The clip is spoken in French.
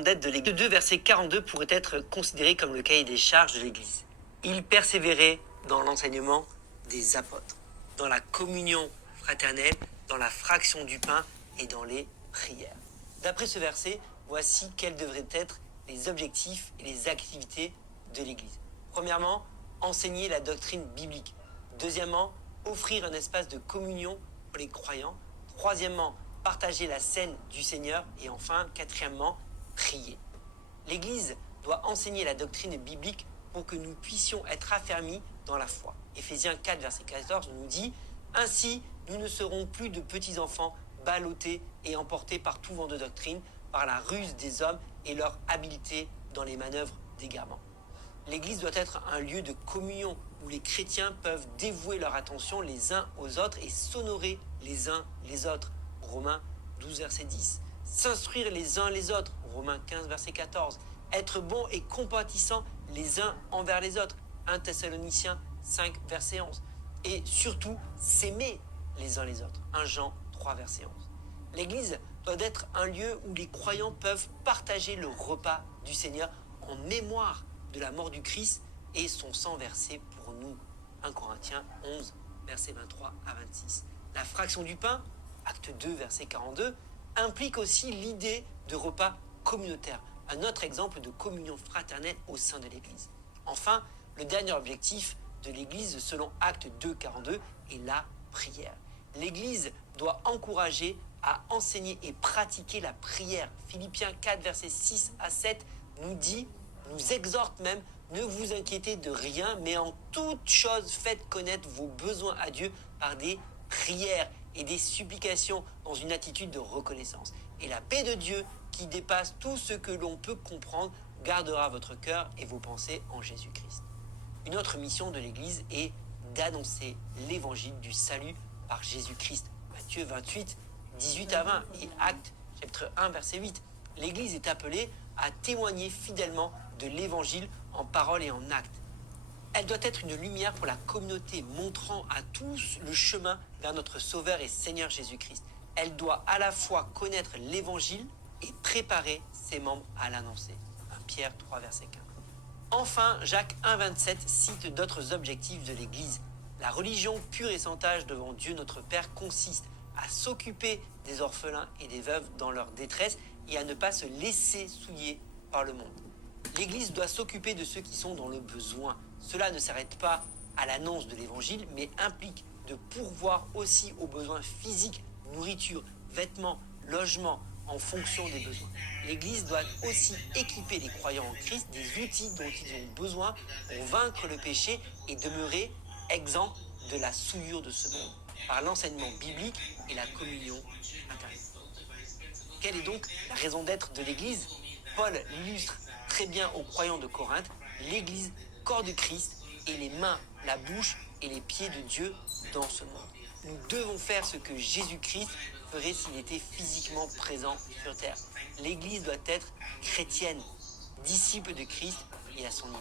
d'être de l'Église 2, verset 42 pourrait être considéré comme le cahier des charges de l'Église. Il persévérait dans l'enseignement des apôtres, dans la communion fraternelle, dans la fraction du pain et dans les prières. D'après ce verset, voici quels devraient être les objectifs et les activités de l'Église. Premièrement, enseigner la doctrine biblique. Deuxièmement, offrir un espace de communion pour les croyants. Troisièmement, partager la scène du Seigneur. Et enfin, quatrièmement, prier. L'Église doit enseigner la doctrine biblique pour que nous puissions être affermis dans la foi. Éphésiens 4, verset 14 nous dit « Ainsi, nous ne serons plus de petits enfants ballottés et emportés par tout vent de doctrine, par la ruse des hommes et leur habileté dans les manœuvres d'égarement. » L'Église doit être un lieu de communion où les chrétiens peuvent dévouer leur attention les uns aux autres et s'honorer les uns les autres. Romains 12, verset 10. S'instruire les uns les autres. Romains 15, verset 14. Être bon et compatissant les uns envers les autres. 1 Thessaloniciens 5, verset 11. Et surtout, s'aimer les uns les autres. 1 Jean 3, verset 11. L'Église doit être un lieu où les croyants peuvent partager le repas du Seigneur en mémoire de la mort du Christ et son sang versé pour nous. 1 Corinthiens 11, versets 23 à 26. La fraction du pain, acte 2, verset 42, implique aussi l'idée de repas communautaire, un autre exemple de communion fraternelle au sein de l'Église. Enfin, le dernier objectif de l'Église, selon acte 2, 42, est la prière. L'Église doit encourager à enseigner et pratiquer la prière. Philippiens 4, versets 6 à 7 nous exhorte même, ne vous inquiétez de rien, mais en toute chose faites connaître vos besoins à Dieu par des prières et des supplications dans une attitude de reconnaissance. Et la paix de Dieu, qui dépasse tout ce que l'on peut comprendre, gardera votre cœur et vos pensées en Jésus-Christ. Une autre mission de l'Église est d'annoncer l'évangile du salut par Jésus-Christ. Matthieu 28, 18 à 20 et Actes, chapitre 1, verset 8. L'Église est appelée à témoigner fidèlement de l'évangile en parole et en acte. Elle doit être une lumière pour la communauté, montrant à tous le chemin vers notre Sauveur et Seigneur Jésus-Christ. Elle doit à la fois connaître l'évangile et préparer ses membres à l'annoncer. 1 Pierre 3, verset 15. Enfin, Jacques 1, 27 cite d'autres objectifs de l'Église. La religion pure et sans tache devant Dieu notre Père consiste à s'occuper des orphelins et des veuves dans leur détresse et à ne pas se laisser souiller par le monde. L'Église doit s'occuper de ceux qui sont dans le besoin. Cela ne s'arrête pas à l'annonce de l'Évangile, mais implique de pourvoir aussi aux besoins physiques, nourriture, vêtements, logement, en fonction des besoins. L'Église doit aussi équiper les croyants en Christ des outils dont ils ont besoin pour vaincre le péché et demeurer exempts de la souillure de ce monde, par l'enseignement biblique et la communion intérieure. Quelle est donc la raison d'être de l'Église ? Paul l'illustre très bien aux croyants de Corinthe, l'Église, corps de Christ, et les mains, la bouche et les pieds de Dieu dans ce monde. Nous devons faire ce que Jésus-Christ ferait s'il était physiquement présent sur terre. L'Église doit être chrétienne, disciple de Christ et à son image.